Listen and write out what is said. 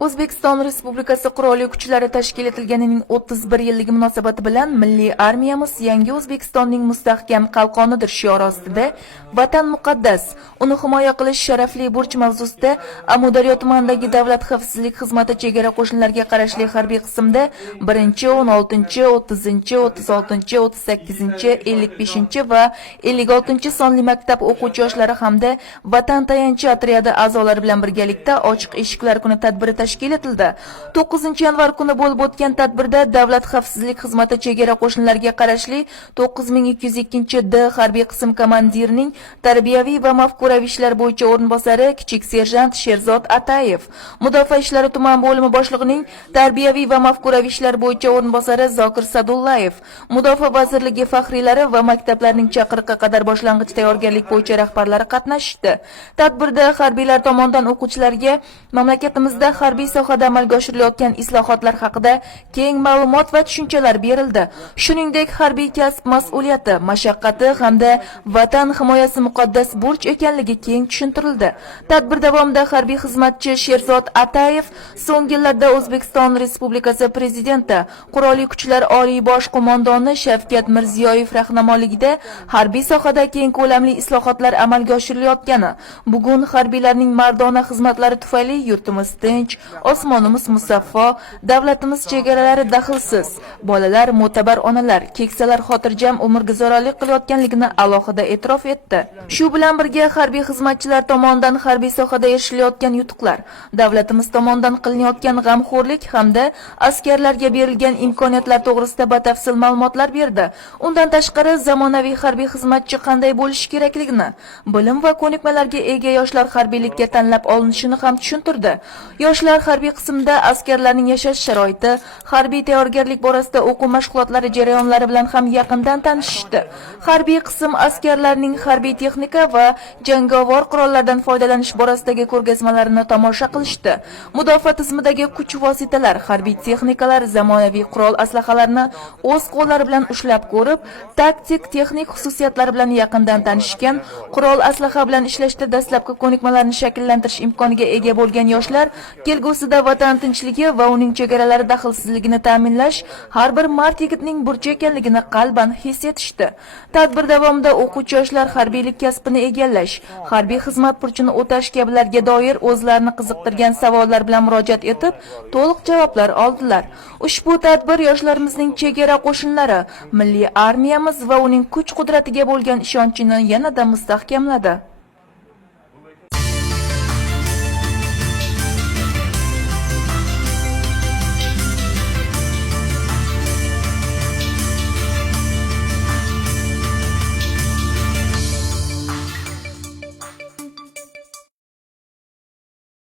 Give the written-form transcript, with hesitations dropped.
O'zbekiston Respublikasi Qurolli Kuchlari tashkil etilganining 31 yilligi munosabati bilan Milliy armiyamiz yangi O'zbekistonning mustahkam qalqonidir shiori ostida Vatan muqaddas, uni himoya qilish sharafli burch mavzusida Amudaryo tumanidagi Davlat xavfsizlik xizmati chegara qo'shinlariga qarashli harbiy qismda 1-16, 30, 36, 38, 55 va 56 sonli maktab o'quvchi yoshlari hamda Vatan tayanchi otryadi a'zolari bilan birgalikda ochiq eshiklar kuni tadbiri tashkil etildi. 9 yanvar kuni bo'lib o'tgan tadbirda Davlat xavfsizlik xizmati chegara qo'shinlariga qarashli 9202-D harbiy qism komandirining tarbiyaviy va mafkuraviy ishlar bo'yicha o'rinbosari kichik serjant Sherzod Atayev, Mudofaa ishlari tuman bo'limi boshlig'ining tarbiyaviy va mafkuraviy ishlar bo'yicha o'rinbosari Zokir Sadullayev, Mudofaa vazirligi faxriylari va maktablarning chaqiriqqa qadar boshlang'ich tayyorgarlik bo'yicha rahbarlari qatnashdi. Tadbirda harbiylar tomonidan o'quvchilarga mamlakatimizda harbiy sohada amalga oshirilayotgan islohotlar haqida keng ma'lumot va tushunchalar berildi. Shuningdek, harbiy kasb mas'uliyati, mashaqqati hamda vatan himoyasi muqaddas burch ekanligi keng tushuntirildi. Tadbir davomida harbiy xizmatchi Sherzod Atayev so'nggi yillarda O'zbekiston Respublikasi Prezidenti, Qurolli Kuchlar Oliy bosh qo'mondoni Shavkat Mirziyoyev rahnamoligida harbiy sohada keng ko'lamli islohotlar amalga oshirilayotgani, bugun harbiylarning mardona xizmatlari tufayli yurtimiz tinch, osmonimiz musaffo, davlatimiz chegaralari daxlsiz, bolalar, mo'tabar onalar, keksalar xotirjam umr guzoronlik qilayotganligini alohida e'tirof etdi. Shu bilan birga harbiy xizmatchilar tomonidan harbiy sohada erishilayotgan yutuqlar, davlatimiz tomonidan qilinayotgan g'amxo'rlik hamda askarlarga berilgan imkoniyatlar to'g'risida batafsil ma'lumotlar berdi. Undan tashqari, zamonaviy harbiy xizmatchi qanday bo'lishi kerakligini, bilim va ko'nikmalarga ega yoshlar harbiylikka tanlab olinishini ham tushuntirdi. Yoshlar harbiy qismda askarlarning yashash sharoiti, harbiy tayyorgarlik borasida o'quv mashg'ulotlari jarayonlari bilan ham yaqindan tanishishdi. Harbiy qism askarlarning harbiy texnika va jangovar qurollardan foydalanish borasidagi ko'rgazmalarini tomosha qilishdi. Mudofaa tizimidagi kuch vositalar, harbiy texnikalar, zamonaviy qurol aslahalarni o'z qo'llari bilan ushlab ko'rib, taktik texnik xususiyatlari bilan yaqindan tanishgan, qurol aslaha bilan ishlashda dastlabki ko'nikmalarni shakllantirish imkoniga ega bo'lgan yoshlar kelgusida vatan tinchligi va uning chegaralari daxlsizligini ta'minlash har bir mard yigitning burchi ekanligini qalban his etishdi. Tadbir davomida o'quvchi yoshlar harbiylik kasbini egallash, harbiy xizmat burchini o'tash kabilarga doir o'zlarini qiziqtirgan savollar bilan murojaat etib, to'liq javoblar oldilar. Ushbu tadbir yoshlarimizning chegara qo'shinlari, milliy armiyamiz va uning kuch-qudratiga bo'lgan ishonchini yanada mustahkamladi.